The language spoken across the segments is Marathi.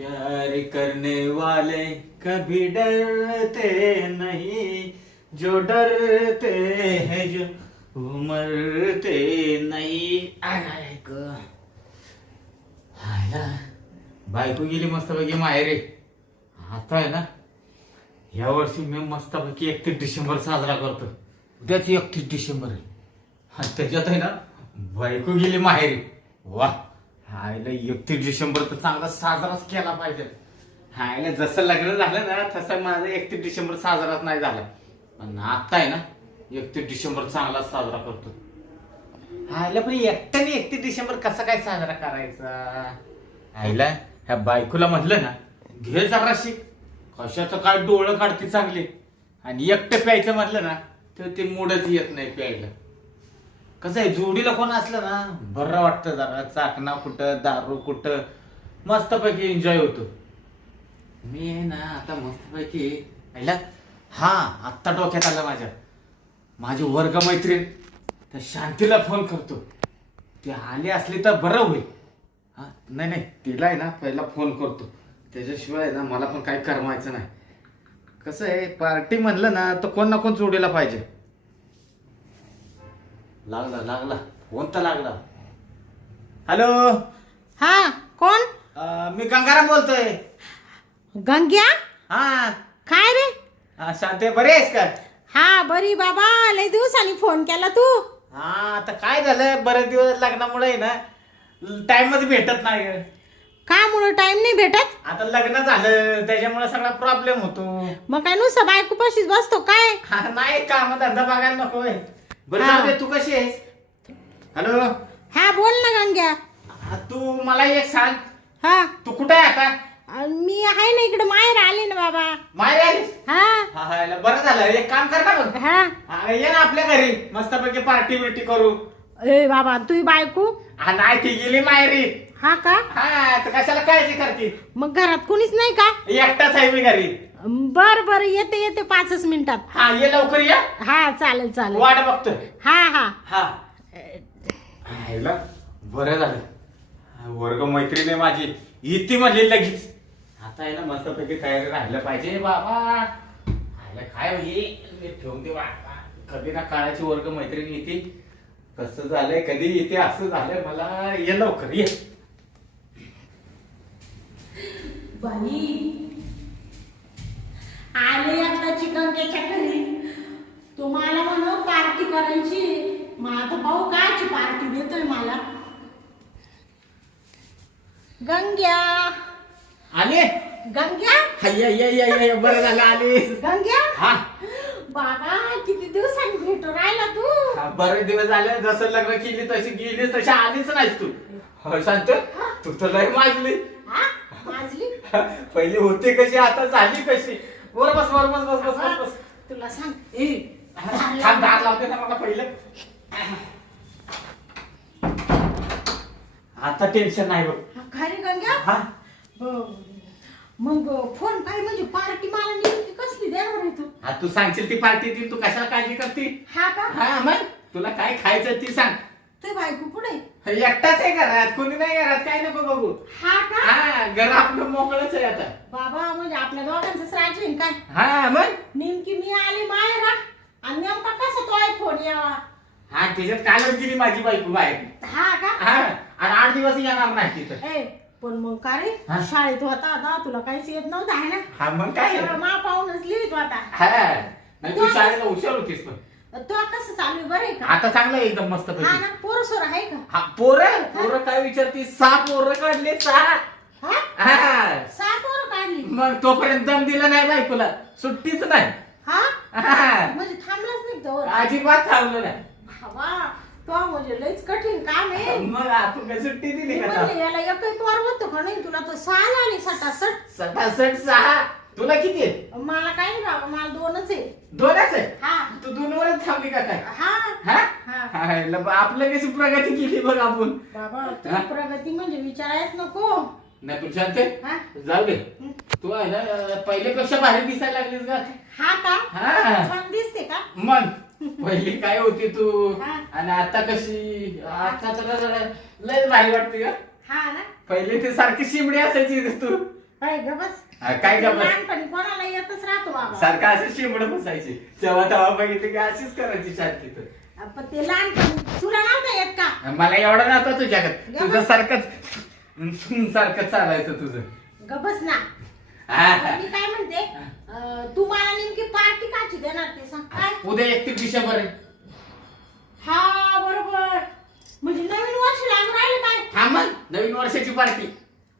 प्यार करने वाले कभी डरते नहीं, जो डरते हैं जो वो मरते नहीं. हायला बायको गेली मस्तपैकी माहेरी. आता आहे ना या वर्षी मी मस्तपैकी 31 डिसेंबर साजरा करतो. उद्याच 31 डिसेंबर आहे. आणि त्याच्यात आहे ना बायको गेली माहेरी. वा हायला 31 डिसेंबर तर चांगला साजराच केला पाहिजे. हायला जसं लग्न झालं ना तसं माझं 31 डिसेंबर साजराच नाही झाला. पण आता आहे ना 31 डिसेंबर चांगला साजरा करतो. हायला पण एकट्याने 31 डिसेंबर कसा काय साजरा करायचा. हायला ह्या बायकोला म्हटलं ना घे जराशी, कशाचं काय डोळं काढते चांगली. आणि एकटं प्यायचं म्हटलं ना तर ते मूडच येत नाही प्यायला. कसं आहे जोडीला कोण असलं ना बरं वाटतं. जरा चाकणा कुठं दारू कुठं मस्तपैकी एन्जॉय होतो. मी आहे ना आता मस्तपैकी पहिला हा आत्ता डोक्यात आलं माझी वर्गमैत्रीण तर शांतीला फोन करतो. ती आली असली तर बरं होईल. हा नाही तिला आहे ना पहिला फोन करतो. त्याच्याशिवाय ना मला पण काही करमायचं नाही. कसं आहे पार्टी म्हणलं ना तर कोण ना कोण जोडीला पाहिजे. लागला फोन तर लागला. हॅलो हा कोण? मी गंगाराम बोलतोय. गंग्या? हा काय रे? शांते बरे आहेस का? हा बरी बाबा, लय दिवसांनी फोन केला तू. हा आता काय झालं बरेच दिवस लग्नामुळे ना टाइमच भेटत नाही. का मुळे टाइम नाही भेटत? आता लग्न झालं त्याच्यामुळे सगळा प्रॉब्लेम होतो. मग काय नुसतं बायको पाशीच बसतो काय? नाही काम धंदा बघायला नको. बरं जाऊ दे, तू कशी आहेस? हॅलो हा बोल ना गंग्या. तू मला एक सांग, हा तू कुठे आहे आता? मी आहे ना इकडे, माहेर आले ना बाबा. माहेर आलीस? हा बरं झालं. एक काम कर ना मग. हा ये ना आपल्या घरी मस्तपैकी पार्टी बिर्टी करू. ए बाबा तुझी बायको? नाही ती गेली माहेरी. हा का? हा तर कशाला काळजी करते? मग घरात कोणीच नाही का? एकटाच आहे मी घरी. बर येते 5 मिनिटात. हा ये लवकर ये. हा चालेल वाट बघतोय. हा बरं झालं वर्ग मैत्रीण माझी इथे म्हणली लगेच. आता आहे ना मस्तपैकी तयारी राहिलं पाहिजे बाबा. काय मी ठेवून दे बाबा. कधी ना काळाची वर्ग मैत्रीण येते. कसं झालंय कधी येते असं झालंय मला. ये लवकर ये. बाई आले आताची गंगेच्या घरी. तुम्हाला म्हणून पार्टी करायची. मग आता भाऊ कायची पार्टी देतोय मला. गंग्या आले गंग्या. बरं झालं आली. गंग्या हा बाबा किती दिवसांनी भेटू राहिला तू. बरेच दिवस झाले. जसं लग्न केली तशी गेलीस तशी आलीच नाहीस तू. शांत तू तर लय माजली. हा माजली? पहिली होती कशी आता झाली कशी. वर बस बस. तुला सांग थांब दार लावते ना मला पहिलं. आता टेन्शन नाही बघ. खरी गंग्या. हा मग फोन काय म्हणजे पार्टी मला नेमकी कसली देणार आहे तू? तू सांगशील ती पार्टी ती. तू कशाला काळजी करते? हा का? हा मग तुला काय खायचं ती सांग. ते बायको कुठे? एकटाच आहे घरात, कोणी नाही घरात. काय नको बघू. हा का? हा घर आपलं मोकळच आहे आता. बाबा म्हणजे आपल्या दोघांचं राज्य आहे काय? हा मग नेमकी मी आली माहेरा आणि नेमका कसा तो फोन यावा. हा त्याच्यात कालच गेली माझी बायको बाहेर. हा का? हा आणि 8 दिवस येणार नाही तिथं. ए पण मग का रे शाळेत होता आता तुला काहीच येत नव्हतं आहे ना? हा मग काय मा पाहूनच लिहित होता. हा नाही तू शाळेला हुशार होतीस पण. तो कसं चालू आहे बरं आहे का? आता चांगलं आहे एकदम मस्त हा ना पोरं सोर आहे का? हा पोरं काय विचारती. 6 पोरं काढले 6. हा 6 पोरं काढली. मग तोपर्यंत दम दिला नाही बायकोला. सुट्टीच नाही. हा म्हणजे थांबलाच नाही तो. अजिबात थांबलं नाही. हवा तो म्हणजे लयच कठीण काम आहे. मग आपण काय सुट्टी दिली का? याला एकही पोर होतो का नाही? तुला तर 6 झाली सटासट. 6. तुला किती आहे? मला काय नाही बाबा, मला 2च आहे. 2च आहे? हा तू 2 वरच थांबली का काय? हा आपलं कशी प्रगती केली बघ आपण. बाबा तुझी प्रगती म्हणजे विचारायच नको. नाही तू शांत जाऊ दे. तू आहे ना पहिल्यापेक्षा भारी दिसायला लागलीस का? हा का? हा छान दिसते का? मग पहिली काय होती तू हा. आणि आता कशी. आता तर लय भारी वाटते का? हा ना. पहिले ते सारखी शिमडी असायची तू. काय ग बस काय ग बस लहानपणी कोणाला येतच राहतो बाबा. सारखं असं शिमड बसायची जेव्हा तेव्हा बघितलं की अशीच करायची शांती तर पण ते लहानपणी तुला नव्हतं येत का? मला एवढं नव्हतं तुझ्याकडे तुझं सारखंच चालायचं तुझं. ग बस ना. हा. मी काय म्हणते तू मला नेमकी पार्टी काची देणार ते सांग काय? उद्या 31 डिसेंबर आहे. हा बरोबर म्हणजे नवीन वर्ष लागून राहिलं काय? हा मग नवीन वर्षाची पार्टी.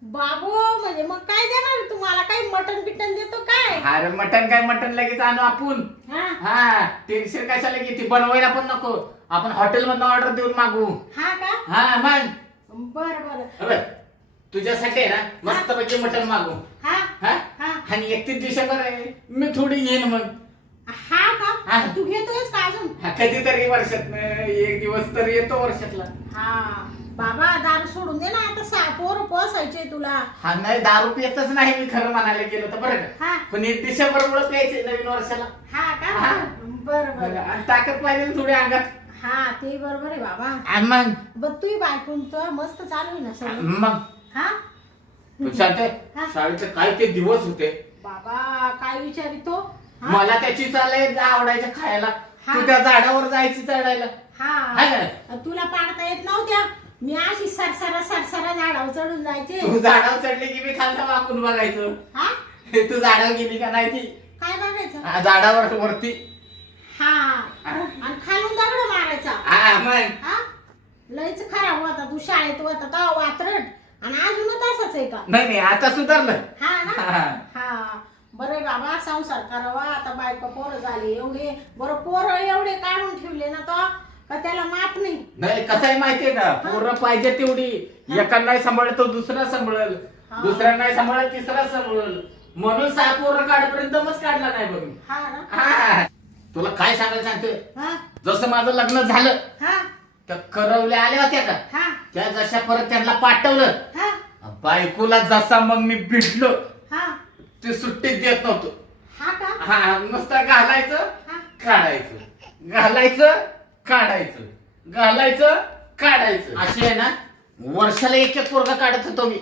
बाबू म्हणजे मग काय देणार तुम्हाला? काही मटन बिटन देतो काय? अरे मटन काय मटन लगेच आणू आपण. हा हा टेन्शन कशाला घेते बनवायला पण नको आपण हॉटेल मधनं ऑर्डर देऊन मागू. हा का? हा मग बर बर. अबे, तुझ्यासाठी आहे ना मस्त पैकी मटन मागू. हा हा हा आणि 31 डिसेंबर आहे मी थोडी येईन मग. हा का? हा. तू घेतोयस का अजून? हा, कधीतरी वर्षात एक दिवस तर येतो वर्षातला. हा बाबा दारू सोडून दे ना आता. पोर पोसायचे तुला. हा नाही दारू पियतच नाही मी खरं म्हणायला गेलो तर बरं का. हा पण 1 डिसेंबर मुळे प्यायचे नवीन वर्षाला. हा का? हा. बर बर. आणि ताकद पाहिजे थोडी अंगात. हा ते बरोबर आहे बाबा. आणि मग बर तू बायकून तो मस्त चालू आहे ना सगळं. मग हा तू शांत हा. शाळेचे काय ते दिवस होते. बाबा काय विचारितो? हा? मला त्याची चाल आवडायचं खायला. हा. तू त्या झाडावर जायची चढायला. हा हाय का नाही? तुला पाडता येत नव्हत्या. मी अशी सरसरा झाडावर चढून जायचे. तू झाडावर चढली की मी खालनं वाकून बघायचो. हा तू झाडावर गेली का नाही ती. काय बघायचं? झाडावर वरती. हा आणि खालून दगड मारायचा. हा मग हा लयच खराब होता तू शाळेत होता तेव्हा वात्रट आणि अजून तसाच आहे का? नाही आता सुधारलं. हा ना. हा. हा बरे बाबा संसार करावा आता. बायका पोरं झाले एवढे. बरं पोरं एवढे काढून ठेवले ना तो का त्याला माप नाही. नाही कसं आहे माहितीये का पोरं पाहिजे तेवढी. एका नाही सांभाळत तो दुसरा सांभाळल. हा. दुसरा नाही सांभाळत तिसरा सांभाळल. म्हणून 6 पोरं काढपर्यंत मग काढला नाही बघ मी. हा ना. हा. तुला काय सांगायला सांगतोय हा जसं माझं लग्न झालं हा त्या करवल्या आल्या होत्या का हा त्या जशा परत त्यांना पाठवलं. हा बायकोला जसा मग मी भिडलो हा ते सुट्टीत देत नव्हतो. हा का? हा नुसतं घालायचं हा काढायचं घालायचं काढायचं घालायचं काढायचं अशी आहे ना वर्षाला एक पोरगा काढत होतो मी.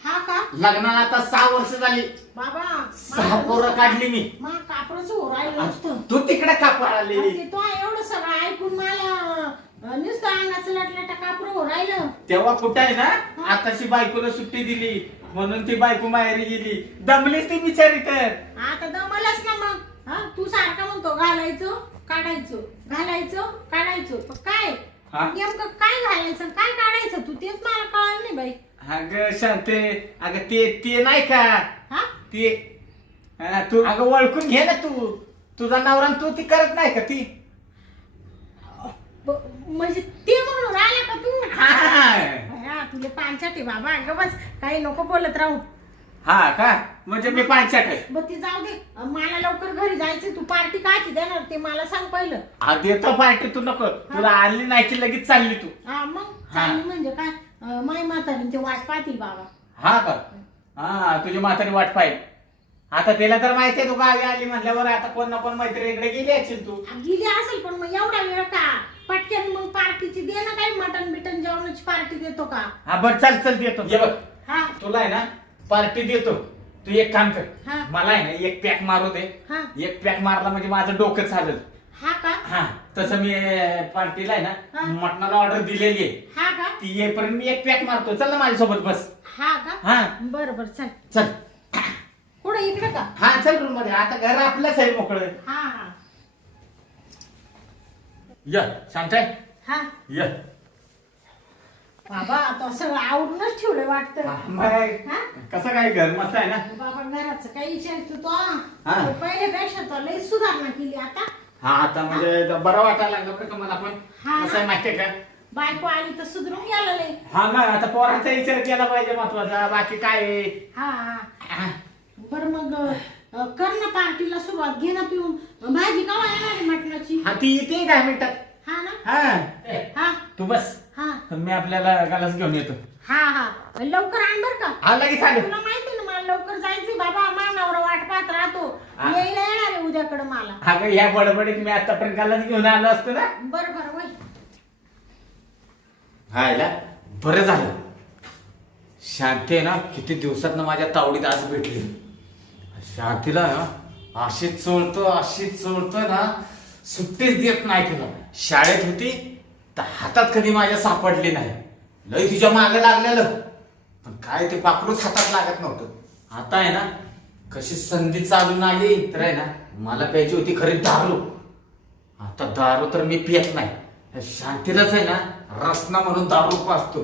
हा का? लग्नाला आता 6 वर्ष झाली. बाबा 6 पोरं काढली मी. मग कापडच हो राहिलं नुसतं. तू तिकडे कापड आली. ते तो एवढं सगळं ऐकून मला नुसतं अंगाचं लटलट कापड हो राहिलं. तेव्हा कुठं आहे ना आताशी बायकोला सुट्टी दिली म्हणून ती बायको माहेरी गेली. दमलीच ती बिचारी तर. आता दमलच ना मग. हा तू सारखं म्हणतो घालायचं काढायचं घालायचं काढायचं पण काय हा? नेमकं काय घालायचं काय काढायचं तू तेच मला कळलं नाही बाई. अगं शांते अगं ते नाही का हा ते तू अगं ओळखून घे ना तू. तुझा नवरा आणि तू ती करत नाही का ती. म्हणजे ते म्हणून राहिला का तू? हा तुला पांचाटे बाबा. अगं बस काही नको बोलत राहू. हा का म्हणजे मी 5 आहे. बघ ती जाऊ दे. मला लवकर घरी जायचं. तू पार्टी काची देणार ते मला सांग पहिलं. हा देतो पार्टी तू नको. तुला आली नाही की लगेच चालली तू. हा मग चालेल म्हणजे काय माई म्हातारी ते वाट पाहतील बाबा. हा का हा तुझी म्हातारी वाट पाहिजे. आता तिला तर माहितीये तू गावी आली म्हटल्यावर आता कोण ना कोण मैत्री इकडे गेली असेल तू. गेली असेल पण मग एवढा वेळ का पटकन मग पार्टीची दे ना. काही मटन बिटन जेवणाची पार्टी देतो का? हा बर चल देतो. ये बघ हा तुला आहे ना पार्टी देतो. तू एक काम कर हा. मला आहे ना एक पॅक मारू दे. हा एक पॅक मारला म्हणजे माझं डोकं चालेल. हा का? हा तसं मी पार्टीला आहे हा. ना मटणाला ऑर्डर दिलेली आहे. हा का? ती येईपर्यंत मी एक पॅक मारतो. चल ना माझ्यासोबत बस. हा का? हा बरं बरं चल. चल. कुठं इकडे का? हा चल रूम मध्ये आता घर आपलंच आहे मोकळं. हा हा या शांताय हा या. बाबा आता सगळं आवरूनच ठेवलं वाटतं. हा? कसं काय घर मस्त आहे ना. बाबा घराचं काही विचारतो तो हा. पहिल्यापेक्षा तो लई सुधारणा केली आता. हा आता म्हणजे बरं वाटायला लागलं बरं का मला पण. हा. कसं आहे माहितीये का बायको आली तर सुधरून गेला लई. हा ना आता पोरांचा विचार केला पाहिजे महत्वाचा. बाकी काय आहे? हा हा हा. बरं मग कर ना पार्टीला सुरुवात. घे ना पिऊन. भाजी का येणार आहे मटणाची? हा ती येते 10 मिनिटात. हा ना. हा हा तू बस हा मी आपल्याला गालाच घेऊन येतो. हा हा लवकर आण बर का. हा लगेच आलो. तुला माहिती ना मला लवकर जायचंय बाबा. मानावर वाट पाहत राहतो. हा. यायला येणार आहे उद्याकडे मला. अगं ह्या बडबडीत मी आतापर्यंत गालाच घेऊन आलो असतो ना. बरं बरं वय. हा याला बरं झालं शांती आहे ना किती दिवसात माझ्या तावडीत आज भेटली. शांतीला ना अशीच चोळतो ना, सुट्टीच देत नाही तिला. शाळेत होती तर हातात कधी माझ्या सापडली नाही. लय तिच्या मागे लागलेलं, पण काय ते पाखरूच हातात लागत नव्हतं. आता आहे ना कशी संधी चालून आली तर आहे ना, मला प्यायची होती खरी दारू. आता दारू तर मी पियत नाही. शांतीलाच आहे ना रसना म्हणून दारू पाजतो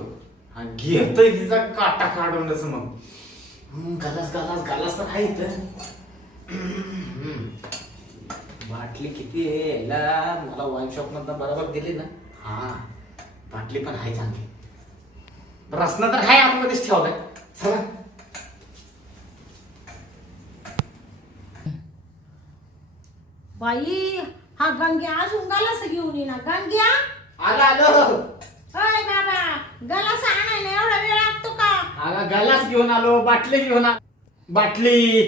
आणि घेतोय तिचा काटा काढूनच. मग गालास तर आहे तर. बाटली किती आहे याला, मला वाईन शॉप मधनं बरोबर दिली ना. हा बाटली पण आहे चांगली. रसना तर आहे आतमध्येच ठेवलाय. चला बाई, हा गंग्या अजून गलास घेऊन ये ना. गंग्या, आलो. अय बाबा, गलास आणायला एवढा वेळ लागतो का? आला गलास घेऊन आलो, बाटली घेऊन आलो. बाटली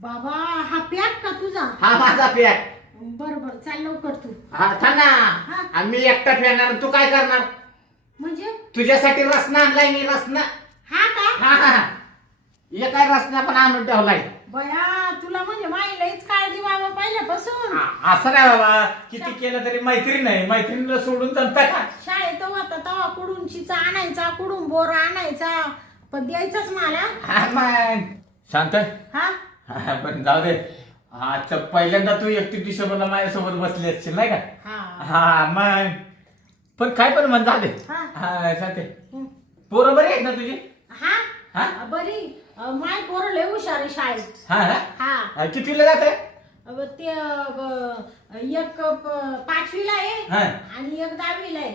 बाबा, हा पॅक का तुझा? हा माझा पॅक. बर चाल लवकर तू. हा थांब ना, आम्ही एकटा पिणार. तू काय करणार? म्हणजे तुझ्यासाठी रसना आणलाय मी. रसना हा का? हा हे काय रसना पण आणून ठेवलाय. बया, तुला म्हणजे माई लईच काळजी बाबा पहिल्यापासून. असं नाही बाबा, किती केलं तरी मैत्रीण आहे. मैत्रिणीला सोडून जमता का? शाळेत होता तेव्हा कुडून चिचा आणायचा, कुडून बोर आणायचा, पण द्यायचाच मला. हा मग शांत हा पण जाऊ दे. अच्छा, पहिल्यांदा तू 31 डिसेंबरला माझ्यासोबत बसली असशील नाही का? हा हा मग पण काय पण म्हण झाले. हा. हा शांते, पोरं बरी आहेत ना तुझी? हा हा? बरी. माय पोरं लय हुशार आहे शाळेत. हा ना? हा कितीला जाते? ते एक 5वीला आहे हा. आणि एक 10वीला आहे.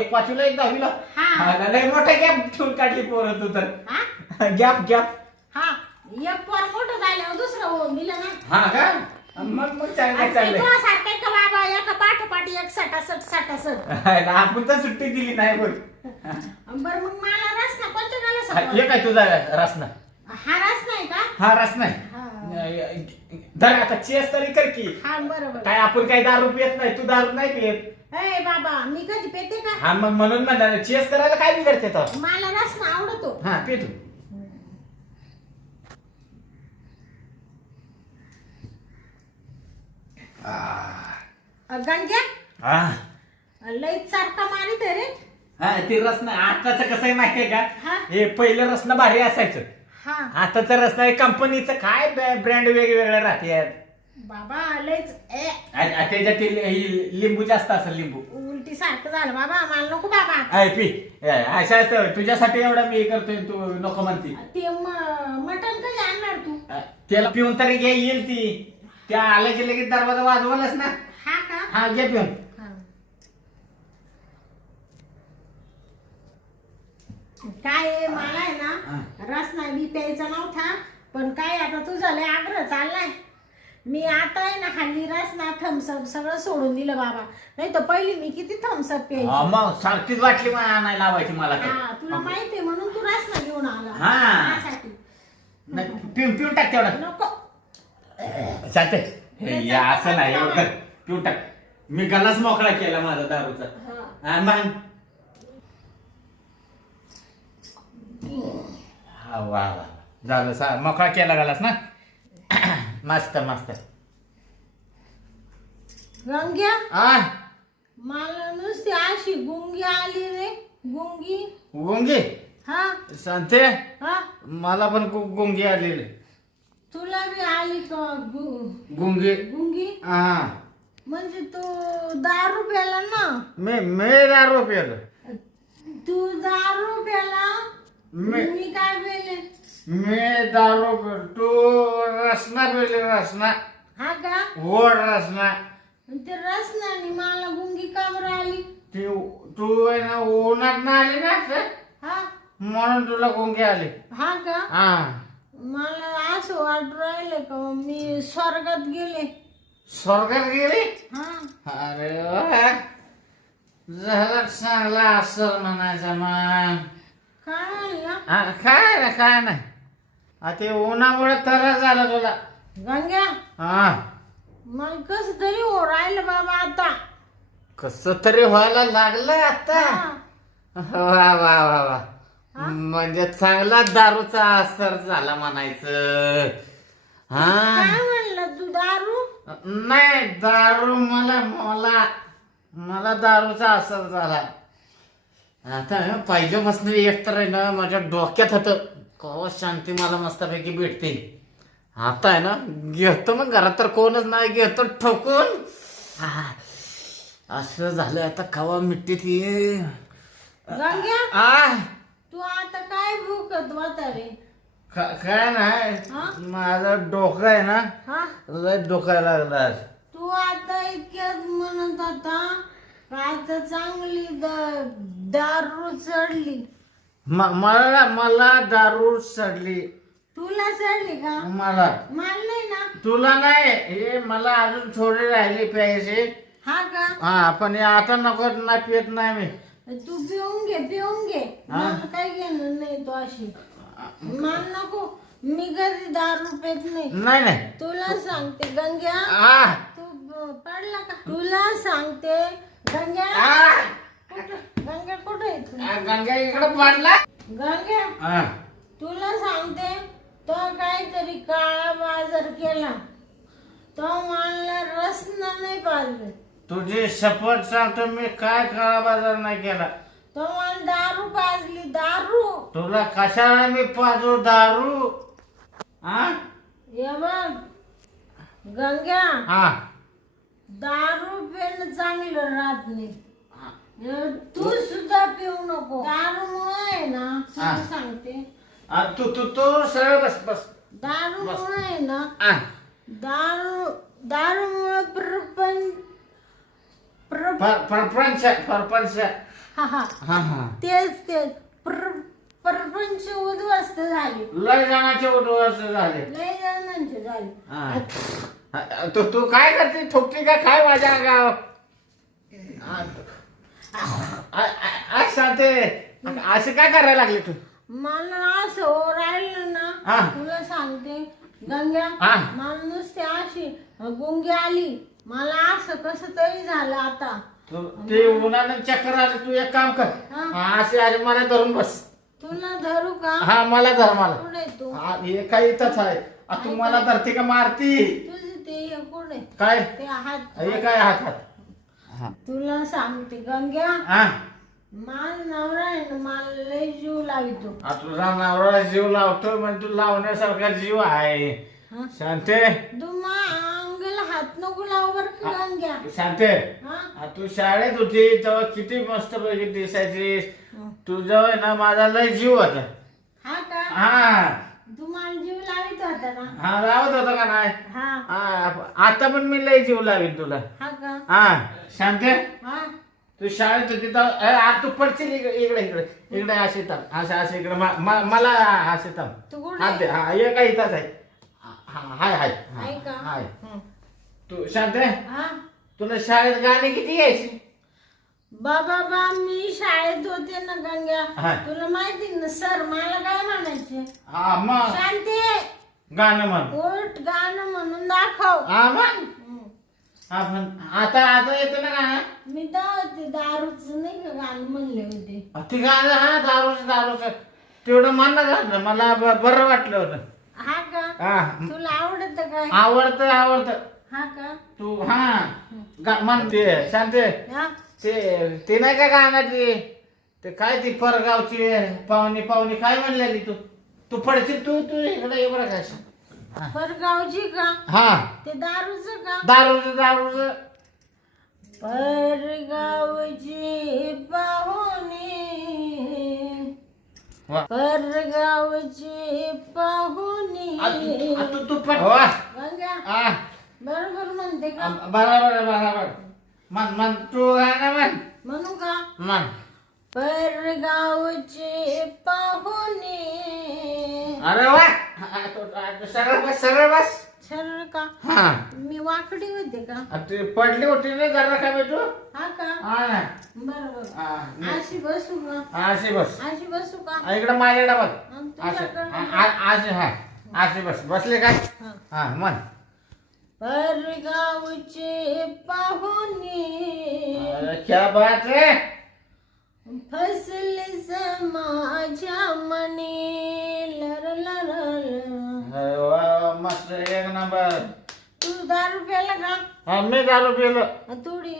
एक 5वीला एक 10वीला. हा. लय मोठा गॅप ठेवून काढली पोरं तू तर. हा गॅप हा, एक पोर मोठं झाल्यावर दुसरं होऊन दिलं ना. हा का? मग चांगलं चांगलं. सारखं का बाबा, एका पाठोपाठी एक सटासट. आपण तर सुट्टी दिली नाही बोल. बरं मग मला रस ना कोणत्या गाला हे काय तुझा रसना? हा रस नाही का? हा रस नाही. धर आता चेस तरी कर की. हा बरोबर. काय आपण काही दारू पियत नाही, तू दारू नाही पियत. ए बाबा, मी कधी पेते का? हा मग म्हणून म्हणणार चेस करायला काय बिघडते तर. मला रस ना आवडतो. हा पे तू. गंग्या, हा लई सारखा मारित रे. हा ते रसना आताच कसं आहे माहितीये का? हा. हे पहिलं रसना भारी असायचं. हा आताच रसना आहे कंपनीचं काय ब्रँड वेगवेगळे राहते. बाबा लईच त्याच्यातील लिंबू जास्त असेल. लिंबू उलटी सारखं झालं बाबा, मला नको बाबा. आहे पी. अशा असतं तुझ्यासाठी एवढा मी करतोय, तू नको म्हणती. ते मटण कधी आणणार तू? त्याला पिऊन तरी घे, येईल ती. त्या आलं की लगेच दरवाजा वाजवलास ना. हा का? हा घे पिऊन. हा. काय आहे, मला आहे ना रस नाही बी प्यायचा नव्हता, पण काय आता तुझा लय आग्रह चाललाय. मी आता आहे ना हल्ली रस ना थम्सअप सगळं सोडून दिलं बाबा. नाही तर पहिली मी किती थम्सअप प्यायची. मग सारखीच बाटली आणायला लावायची मला तर. हा, तुला माहिती आहे म्हणून तू रस ना घेऊन आला. हा. त्यासाठी. पिऊन पिऊन टाक तेवढा. नको. चालते असं नाही एवढं पिऊन टाक. मी गलास मोकळा केला माझा दारूचा. हा. मग हा वा वा झालं मोकळा केला गलास ना. मस्त मस्त. रंग्या, आ मला नुसती अशी गुंगी आली रे. गुंगी. गुंगी हा सांगते. हा, मला पण गुंगी आलेली. तुला बी आली का गुंगी? गुंगी हा म्हणजे तू दारू प्याला ना. मी दारू पिलो. तू दारू प्याला, मी मी काय पेले? मी दारू पिलो. तू रसना पिली. रसना हा का? गोड रसना. ते रसनाने मला गुंगी का बरं आली? तू आहे ना उन्हात ना आली ना हा म्हणून तुला गुंगी आली. हा का? हा मला असं वाटू राहिलं का मी स्वर्गात गेले. स्वर्गात गेली. हा अरे वा, झालं चांगला असं म्हणायचं मग. काय म्हणला? काय नाही काय नाही. ते उन्हामुळे त्रास झाला तुला. गंग्या, हा मला कस तरी हो राहिलं बाबा आता. कस तरी व्हायला लागलं आता. हा. वा वा वा वा. म्हणजे चांगला दारूचा असर झाला म्हणायचं. हा काय म्हणलं तू दारू? नाही दारू मला मला मला दारूचा असर झाला. आता पहिल्यापासून एकतर आहे ना माझ्या डोक्यात होतं कवा शांती मला मस्तपैकी भेटते. आता आहे ना घेतो मग घरात तर कोणच नाही घेतो ठोकून. असं झालं आता कवा मिट्टी ती. गंग्या तू आता काय भूकत म्हातारे? काय नाही हा? माझं डोकं आहे ना हा लय डोकायला लागलं आज. तू आता इतक्यात म्हणत होता काय तर चांगली दारू चढली. मला मला दारू चढली. तुला चढली का? मला नाही ना. तुला नाही हे मला अजून थोडे राहिले प्यायचे. हा का? हा पण हे आता नको ना पित नाही मी. तू पिऊन घे मला काय घेणं नाही तू अशी. मला नको मी कधी दारू पेत नाही. नाही तुला सांगते गंग्या आ तू पडला का? तुला सांगते गंग्या आ गंग्या कुठे आहे तू? गंगा इकडे पडला. गंग्या हा तुला सांगते तो काहीतरी काळा बाजार केला. तो मला रसना नाही पाजले. तुझी शपथ सांगतो मी काय काळा बाजार नाही केला. तो मला दारू पाजली दारू. तुला कशाला मी पाजू दारू. हा हे बघ गंग्या हा दारू पिणं चांगलं राहत नाही. तू सुद्धा पिऊ नको. दारूमुळे आहे ना तुला सांगते तू तू तू सरळ बस बस. दारूमुळे आहे ना आ दारूमुळे परपंच परपंच. हा हा हा हा तेच प्रपंच उद्ध्वस्त झाले. लय जणांचे उद्ध्वस्त झाले. लय जणांचे झाले. हा. तू काय करते ठोकते का काय माझ्या गाव. सांगते असं काय करायला लागले तू. मला असं राहिलं ना तुला सांगते गंग्या मला नुसते अशी गुंगी आली. मला असं कसं तरी झालं आता. ते उन्हानं चक्कर आलं. तू एक काम कर असे अरे मला धरून बस. तुला धरू का? हा मला धर मला. कुठे तू? हे काय इथंच आहे. तू मला धरते का मारती. तुझे ते कुठे काय ते हात? हे काय हात हात. तुला सांगते गंग्या हा माझा नवरा आहे ना मला लय जीव लावितो. तुझा नवरा जीव लावतो म्हणजे तू लावण्यासारखा जीव आहे. शांते तू अंगाला हात नको लाव बर का गंग्या. शांते तू शाळेत होती तेव्हा किती मस्त पैकी दिसायची. तू जेव्हा ना माझा लय जीव होता. हा का? हा तू मला जीव लावित होता ना. हा लावत होता का नाही. आता पण मी लय जीव लावीन तुला. हा का? हा शांते हा तू शाळेत होती तर तू पडशील इकडे इकडे इकडे इकडे असे थांब असं असं इकडे मला असे थांब. तू कुठे? हे काय इथंच आहे. हाय हाय आहे का? हाय. तू शांते हा तुला शाळेत गाणे किती यायची. बाबा मी शाळेत होते ना गंग्या. हा. तुला माहिती ना सर मला काय म्हणायचे. हा मग शांती गाणं म्हण. उलट गाणं म्हणून दाखव. हा मग आपण आता आता येतं ना गाणं. मी तर ते दारूच नाही का गाणं म्हणले होते. ते गाणं दारूच तेवढं म्हण ना गाणं. मला बरं वाटलं होतं. हा का? तुला आवडत काय? आवडतं. हा का? तू म्हणते शांते हा? ते नाही का गाणं ते काय ती परगावची पाहुणी काय म्हणलेली तू. तू पडशील तू तू इकडे ये बरं काय. परगावची का? हा ते दारूच का? दारूच परगावची पाहुणे परगावची पाहुणे. तू पण गंग्या बरोबर म्हणते का? बरोबर मन तू गाणं म्हण. म्हणू का? म्हण. परगावचे पाहुणे. अरे वा सरळ बस. सरळ का? हा मी वाकडी होते का? ते पडली होती ना जरा का भेटू. हा का? हा बरोबर. अशी बसू का? अशी बस. अशी बसू का? इकडे माझ्याकडे बघ. आणि असे तुझ्याकडे? असे बस. बसले काय. हा म्हण. परगावचे पाहुणे क्या बात रे. फसलीस माझ्या मनी लर लर अरे वा, मस्त एक नंबर. तू दारू प्याला का? हा मी दारू पिलो. थोडी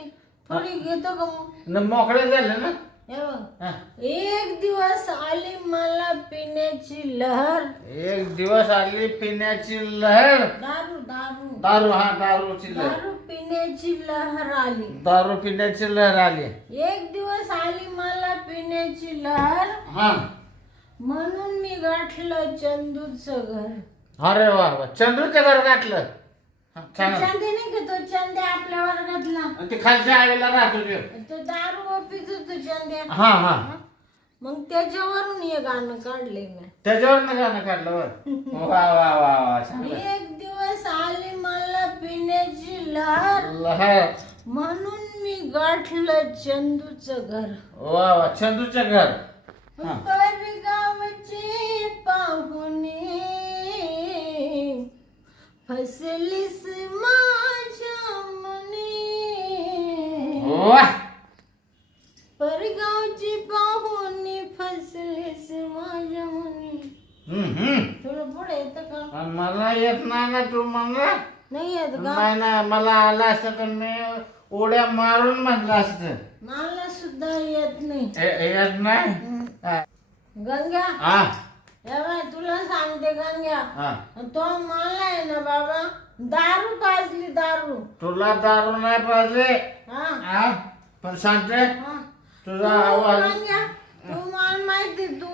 थोडी घेतो का मग? मोकळे झाले ना. हे बघ, हा. एक दिवस आली मला पिण्याची लहर. एक दिवस आली पिण्याची लहर. दारू दारू दारू, हा दारूची लहर. दारू पिण्याची लहर आली. दारू पिण्याची लहर आली. एक दिवस आली मला पिण्याची लहर, हा. म्हणून मी गाठलं चंदूचं घर. अरे वा वा, चंद्रूचं घर गाठलं. हा, छान. चंदे नाही का तो चंदे आपल्या वर्गातला, ते खालच्या आईला राहतो ते. तो दारू पितो तो चंद्या. हा हा. मग त्याच्यावरून हे गाणं काढले मी. त्याच्यावर गाणं काढलं वर. वा वा वा वा, चांगलं. एक दिवस आली मला पिण्याची लहर, लहर. म्हणून मी गाठलं चंदूचं घर. वा वा, चंदूचं घर. हा. परगावचे पाहुणे फसलीस माझ्या मनी. वा. परगावची पाहुणे फसलीस माझ्या मनी. थोडं पुढे येतं का? मला येत नाही ना, तू म्हणला. नाही येत का? नाही ना, मला आला असतं तर मी उड्या मारून म्हणलं असतं. मला सुद्धा येत नाही. येत नाही. हा. गंग्या, हा. हे बाय तुला सांगते गंग्या, हा. तो मला आहे ना बाबा दारू पाजली दारू. तुला दारू नाही पाहिजे. हा हा. पण सांगते हा. तुझा आवाज. गंग्या, तू मला माहिती तू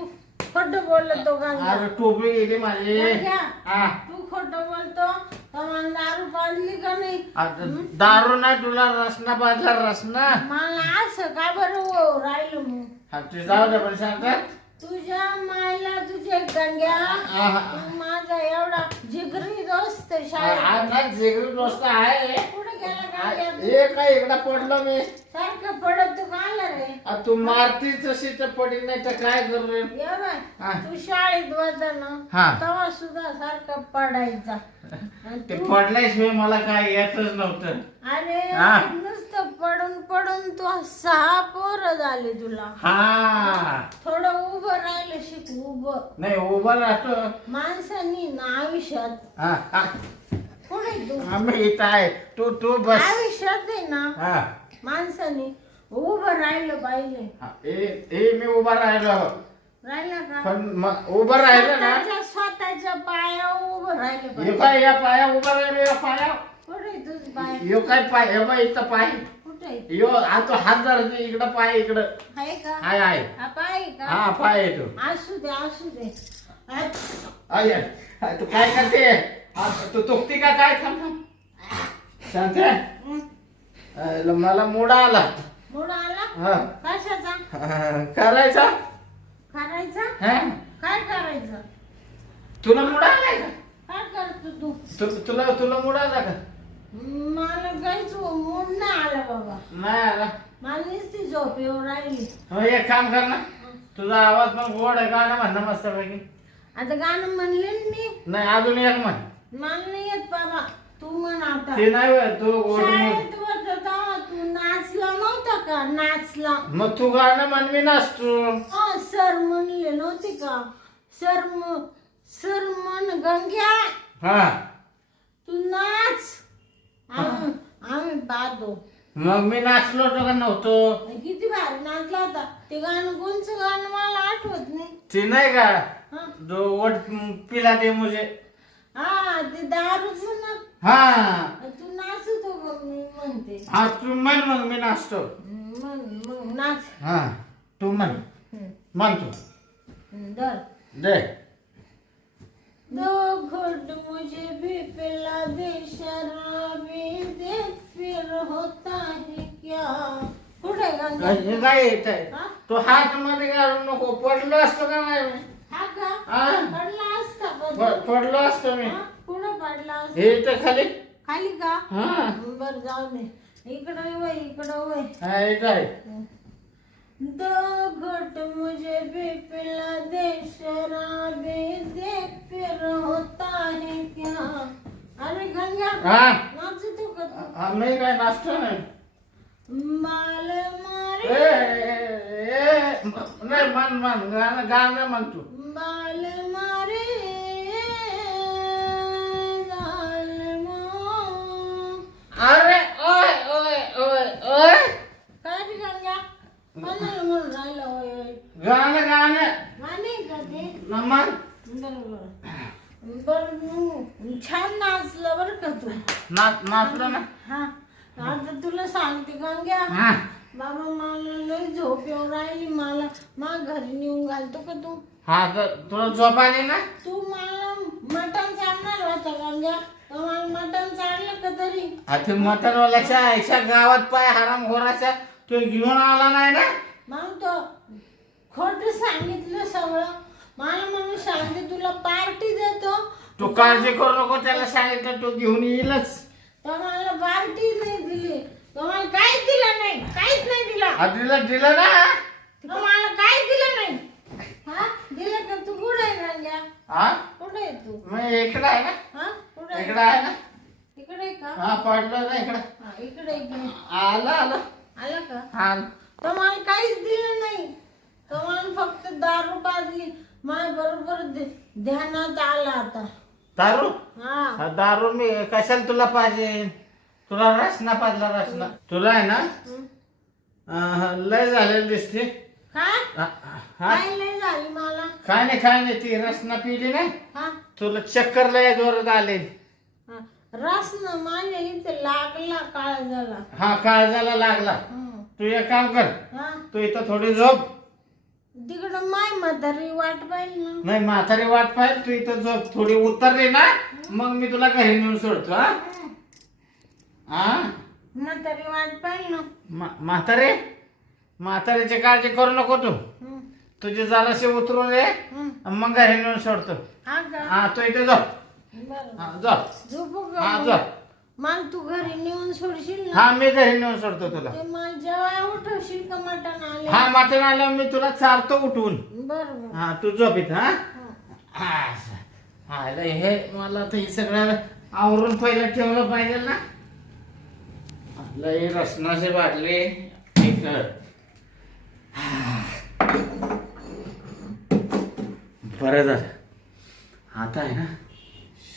खोटं बोलतो गंग्या. अरे टोपी गेली माझी. गंग्या, हा. तू खोटं बोलतो. तर मला दारू पाजली का नाही? आता दारू नाही, तुला रसना पाहिजे. रसना. मला असं का बरं राहिलं मग? हा, तू जाऊ दे. पण सांगते तुझ्या मायला तुझे गंग्या, हा. तू माझा एवढा जिगरी दोस्त शाळेत. आज ना जिगरी दोस्त आहे. कुठे गेला गंग्या? हे काय इकडं पडलो मी. सारखं पडत तू का आला रे? तू मारतीच अशी तर पडी नाही तर काय करू रे. ये बाय, हा. तू शाळेत होता ना हा. तेव्हा सुद्धा सारखा पडायचा. आणि ते तू- पडल्याशिवाय मला काय येतच नव्हतं. अरे हा. नुसतं पडून पडून तू 6 पोरं झाले तुला. हा. थोडं उभं राहिलं शिक. उभं नाही उभं राहतो. माणसानी ना आयुष्यात. हा हा. कुठे तू आम्ही इथं आहे. तू बस. आयुष्यात आहे ना हा. माणसानी उभं राहिलं पाहिजे. हा. मी उभा राहिलो. राहिलं का? पण मग उभं राहिलं ना. स्वतःच्या पायावर उभं राहिलं हे पाहिजे. काय या पाया उभा राहिलो. या पाया कुठे तुझ पाय? यो काय पाय. हे बाय इथं पाय. कुठे यो तो हात धरतो इकडं. पाय इकडं आहे का? आहे आहे. हा पाय का? हा पाय येतो. असू दे असू दे. आय तू काय करते. तू तुकती का काय. थांब थांब. शांते. मला मोडा आला. मोड आला? हा. कशाचा? करायचा. करायचा? हा. काय करायचं? तुला मोडा आलाय का. काय करतो तू? तुला मोडा आला का. मला काहीच मूड नाही आला बाबा. नाही आला. मला नुसती झोप येऊन राहिली. हो एक काम कर ना. तुझा आवाज पण गोड आहे. गाणं म्हणणं मस्त पैकी. आता गाणं म्हणले ना मी. नाही अजून एक म्हण. मला नाही येत बाबा. तू म्हण आता. ते नाही होय, तू गोड म्हण. शाळेत होता तेव्हा तू नाचला नव्हता का? नाचला. मग तू गाणं म्हण मी नाचतो. हा सर म्हणले नव्हते का? सर म्हण गंग्या हा. तू नाच. आम्ही पाहतो. मग मी नाचलो होतो का नव्हतो. किती भारी नाचला होता. ते गाणं कोणचं गाणं मला आठवत नाही. ते नाही का हा. जो वट पिला दे मुझे. हा ते दारूच ना. हा. तू नाचतो मग मी म्हणते. हा तू म्हण मग मी नाचतो. मग नाच. हा तू म्हण. म्हण तू. दर दे. दो घुट मुझे भी पिला दे शराबी दे फिर होता है क्या. कुठे गंगा? हे काय येत आहे. हा? तो हात मध्ये घालून नको. पडलो असतो का नाही मी? हा का? हा? पडला असता का तू? पडलो असतो मी. हा? कुठं पडला असता? हे इथं खाली. खाली का? हा. बर जाऊ दे. इकडं वय इकडं वय. हा इथं आहे. दो घुट मुझे भी पिला दे शराबी दे फिर होता है क्या. अरे गंगा हा. नाचतो का तू? आम्ही काय नाचतो नाही. माल ए, मारे ए, ए, नाही मन गाणं गाणं म्हण तू. बाल मारे जालमा. अरे ओय ओय ओय ओय काय रे गंगा कोणाला म्हणून राहिलं होय होय गाणं गाणं माने का ते नमन. बरं छान नाचलं बरं का तू. नाचलं ना. हा आता तुला सांगते गंग्या हा बाबा मला लय झोप येऊन राहिली मला घरी नेऊन घालतो का तू. हा तर तुला झोप आली ना. तू मला मटण चालणार होता गंग्या तर मला मटण चाललं का तरी. आता मटनवाल्याच्या आईच्या गावात पाय हराम घोराच्या तो घेऊन आला नाही ना. मग तो खोट सांगितलं सगळं मला म्हणून सांगते तुला पार्टी देतो. तू काळजी करू नको त्याला सांगितलं तो घेऊन येईलच. तर मला पार्टी नाही दिली तर मला काहीच दिलं नाही काहीच नाही दिलं. दिलं ना. तर मला काहीच दिलं नाही. हा दिलं का तू कुठे आहे गंग्या हा कुठे आहे तू. मग इकडे आहे ना. हा कुठे इकडे आहे ना. इकडे आहे का. हा पडलं ना इकडे. हा इकडे इकडे आलं आलं आलं का. आलं. तर मला काहीच दिलं नाही तर मला फक्त दारू पाजली माझ्या बरोबर ध्यानात आला आता. दारू हा दारू मी कशाला तुला पाहिजे. तुला रसना पाजला रसना. तुला आहे ना लय झालेलं दिसते. काय हा काय नाही झाली मला. काय नाही ती रसना पिली ना. हा तुला चक्कर लय जोरात आले. हा. रस ना माझ्या इथे लागला काळ झाला. हा काळजाला लागला. हं. तू एक काम कर हा तू इथं थोडी झोप. तिकडं माय म्हातारी वाट पाहिजे ना. नाही म्हातारी वाट पाहिजे तू इथं झोप थोडी उतरली ना मग मी तुला घरी नेऊन सोडतो. हा हा म्हातारी वाट पाहिजे ना. म्हातारीची काळजी करू नको तू. हं. तुझी जराशी उतरून ये हं. मग घरी नेऊन सोडतो. हा का हा तू इथे झोप. बरं हा झोप. झोपू हा का झोप. मग तू घरी नेऊन सोडशील ना. हा मी घरी नेऊन सोडतो तुला. ते मला जेवाय उठवशील का मटण आले. हा मटण आल्यावर मी तुला चारतो उठवून. बरं हा तू झोप इथं. हा हं. हा हे मला तर हे सगळं आवरून पहिलं ठेवलं पाहिजे ना. आपलं हे रसनाचे बाटले एक बरं झालं. आता आहे ना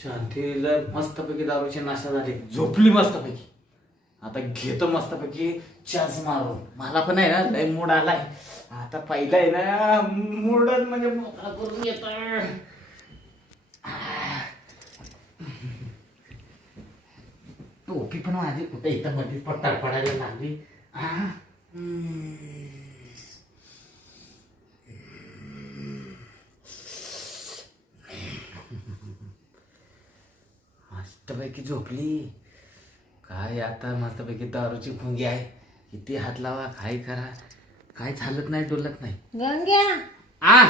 शांतीला मस्तपैकी दारूची नाशा झाली झोपली मस्तपैकी. आता घेतो मस्तपैकी चान्स मारून. मला पण आहे ना लय मूड आलाय. आता पहिला आहे ना मूडच म्हणजे मोकळा करून येत. टोपी पण माझी कुठे इथं मध्ये पट्टा पडायला लागली. मस्तपैकी झोपली. काय आता मस्तपैकी दारूची भुंगी आहे. किती हात लावा काय करा काय चालत नाही डोलत नाही. गंग्या आ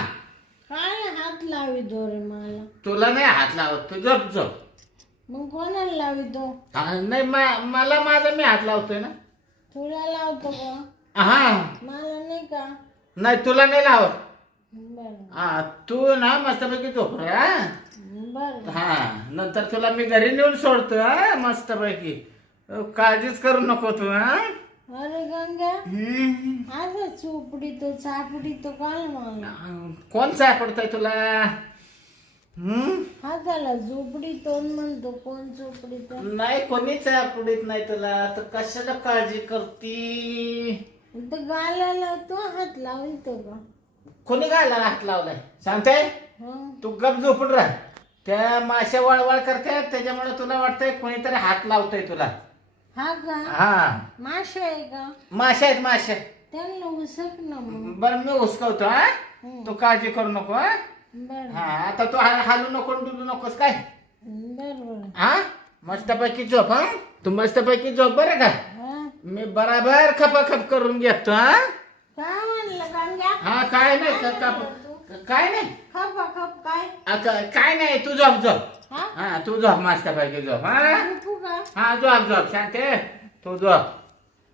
काय हात लावितो रे मला. तुला नाही हात लावत तू झोप झोप. मग कोणाला लावितो. नाही मला माझा मी हात लावतोय ना. तुला लावतो का हा मला नाही का. नाही तुला नाही लावत. बरं हा तू ना मस्तपैकी झोप रे. हा बरं हा नंतर तुला मी घरी नेऊन सोडतो. हा मस्तपैकी काळजीच करू नको तू. हा अरे गंग्या आता चोपडी तो चापडी तो काय मला. कोण सापडतंय तुला. हा झाला झोपडी तोंड म्हणतो कोण चोपडी तो. नाही कोणीच सापडत नाही तुला तर कशाला काळजी करती. तर गालाला तो हात लावितो का. कोणी गायला हात लावलाय सांगते. हं. तू गप झोपून राह. त्या माश्या वळवळ करते त्याच्यामुळे तुला वाटतंय कोणीतरी हात लावतोय तुला. हा का हा माशा आहे का. माश्या आहेत माश्या. त्यांना उसक ना मग. बरं मी उचकवतो. हा तू काळजी करू नको. हा बरं हा आता तू हालू नको डुलू नकोस काय. बरं हा मस्तपैकी झोप. हा तू मस्तपैकी झोप बरं का. हा मी बराबर खपाखप करून घेतो. हा काय म्हणलं गंग्या. हा काय नाही काय नाही खप खप काय काय नाही तू झोप झोप. हा हा तू झोप मस्तपैकी झोप. हा झोपू का. हा झोप झोप शांते तू झोप.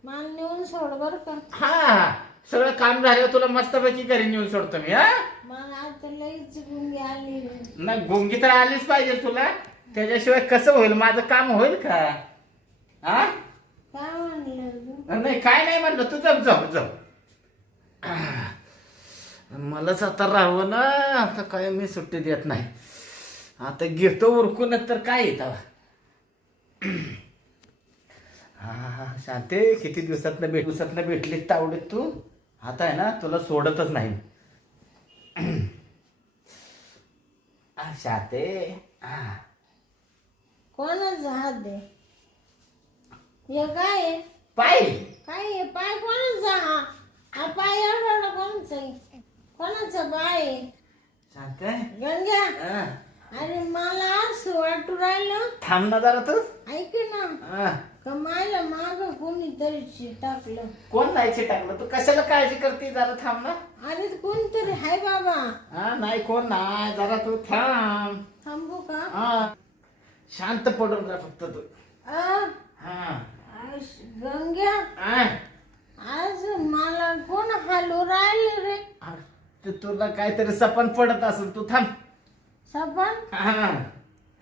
मला नेऊन सोड बर का. हा सगळं काम झालं तुला मस्तपैकी घरी नेऊन सोडतो मी. हा मला आता लईच गुंगी आली रे. नाही गुंगी तर आलीच पाहिजे तुला. त्याच्याशिवाय कसं होईल माझं काम होईल का. हा काय म्हणलं तू. नाही काय नाही म्हणलं तू झोप झोप झोप. मलाच आता राहावं ना. आता काय मी सुट्टी देत नाही. आता घेतो उरकूनच तर काय येत. हा शांते, किती दिवसातनं भेटलीस तावडीत तू. आता आहे ना तुला सोडतच नाही. शांते कोणाचा हात दे हे काय आहे? पाय काय आहे? पाय कोणाचा हा पाय एवढा कोणाचा आहे? कोणाचा पाय आहे? शांते गंग्या, अरे मला असं वाटू राहिलं. थांब ना जरा तू. ऐक ना, कमायला माग कोणीतरी टाकलं. कोण नाही टाकलं? तू कशाला काळजी करते? जरा थांब ना. अरे कोणतरी हाय बाबा. नाही कोण नाही, जरा तू थांब. थांबू का? शांत पडून राहा फक्त तू. गंग्या, आज मला कोण हलू राहिले रे? ते तुला काहीतरी सपन पडत असेल, तू थांब. सपन?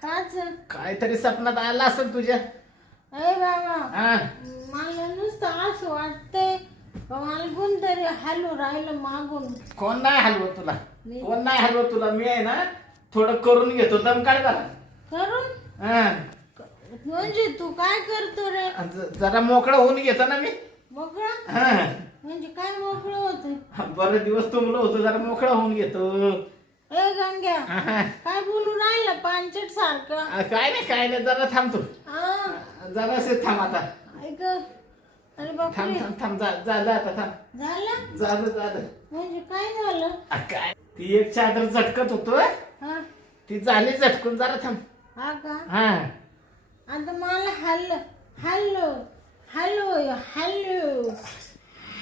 काच? काहीतरी सपनात आलं असेल तुझ्या. अरे बाबा, मला नुसतं असं वाटतंय मला कोणतरी हलू राहिलं मागून. कोण नाही हलवत तुला, कोण नाही हलवत तुला. मी आहे ना थोडं करून घेतो, दम काढ जरा. करून? म्हणजे तू काय करतो रे? जरा मोकळा होऊन घेतो ना मी. मोकळा म्हणजे काय मोकळं होत? बरेच दिवस तुमलं होतं, जरा मोकळा होऊन घेतो. ए गंग्या, काय बोलू राहिलं पांचट सारखं? काय नाही जरा थांबतो. जरा थांब आता. ऐक, अरे बाप, थांब झालं आता. थांब, झालं. म्हणजे काय झालं? काय ती एक चादर झटकत होतो, ती झाली झटकून. जरा थांब. हा का? हा, आता मला हल्लो हल्लो हल्लो हल्लो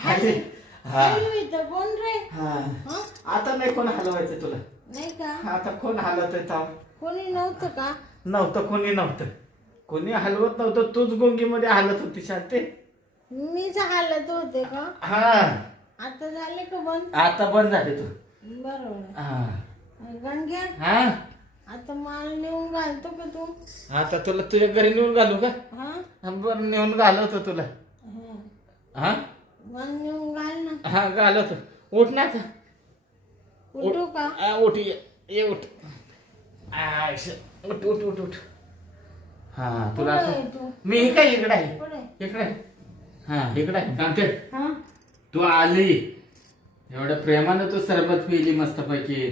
हल्लो इथं कोण रे? आता नाही कोण हलवायचं तुला. नाही का? आता कोण हलवत आहे? कोणी नव्हतं का? नव्हतं, कोणी हलवत नव्हतं. तूच गुंगीमध्ये हलत होती शांते. मीच हालत होते का? आता झाले का बंद? आता बंद झाले तू. बरोबर. गंग्या, आता मला नेऊन घालतो का तू? आता तुला तुझ्या घरी नेऊन घालू का? बरं, नेऊन घालवतो तुला. मला नेऊन घाल ना. घालवतो. उठ ना आता. उठू का? उठ, ये उठ. उठ. तुला मी काय इकडे आहे. इकडे आहे. सांगते तू आली एवढ्या प्रेमानं तू सरबत पिली मस्तपैकी.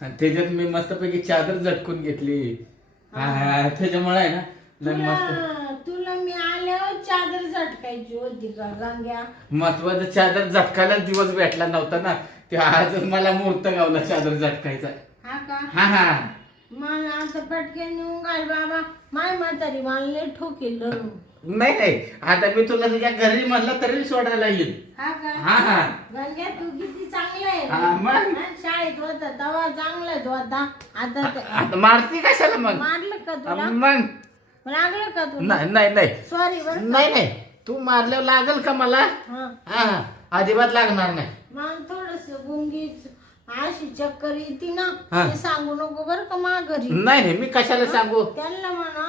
त्याच्यात मी मस्तपैकी चादर झटकून घेतली. त्याच्यामुळे आहे ना मस्त. तुला मी आल्यावर चादर झटकायची होती का गंग्या? महत्वाचं चादर झटकायला दिवस भेटला नव्हता ना, ते आज मला मुहूर्त गावला चादर झटकायचा. हा. मला आता पटकन नेऊन घाल बाबा. माय म्हातारी मला लय ठोकेल. नाही, आता मी तुला तुझ्या घरी म्हणलं तरी सोडायला येईल. गंग्या, तू किती चांगला आहे. शाळेत होता तेव्हा चांगलाच होता. आता मारती कशाला मग? मारलं का तुला? मग लागलं का तुला? नाही. सॉरी बरं. नाही, तू मारल्यावर लागल का मला? अजिबात लागणार नाही. मला थोडस गुंगीच अशी चक्कर येते ना, ते सांगू नको बरं का माघारी. नाही, मी कशाला सांगू? त्यांना म्हणा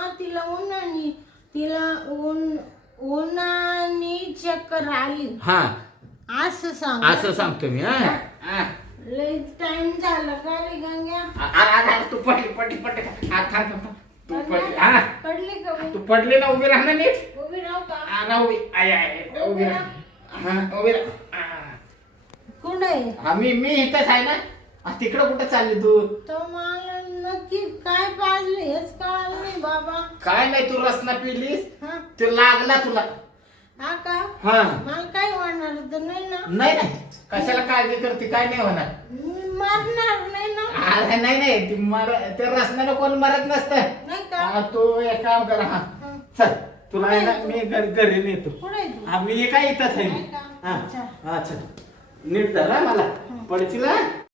उन्हानी चक्कर आली असं सांगतो मी. लय टाइम झाला का रे गंग्या? तू पडली. तू पडली का? तू पडली ना. उभी राहा ना नीट. उभी राहू का? उभी राहा. कुठे? मी इथंच आहे ना. तिकडं कुठं चालली तू? तो मला नक्की काय पाजले हेच कळलं नाही बाबा. काय नाही, तू रसना पिलीस, ते लागला तुला. का? मला काय होणार तर नाही ना? नाही, कशाला काळजी करते? काय नाही होणार. मी मरणार नाही ना? नाही, ते रसनाला कोण मरत नसतं. नाही का? तू एक काम कर. चल, तुला आहे ना मी घरी नेतो. कुठे? मी काय इथंच आहे. अच्छा, नीट झाला मला पडचिला.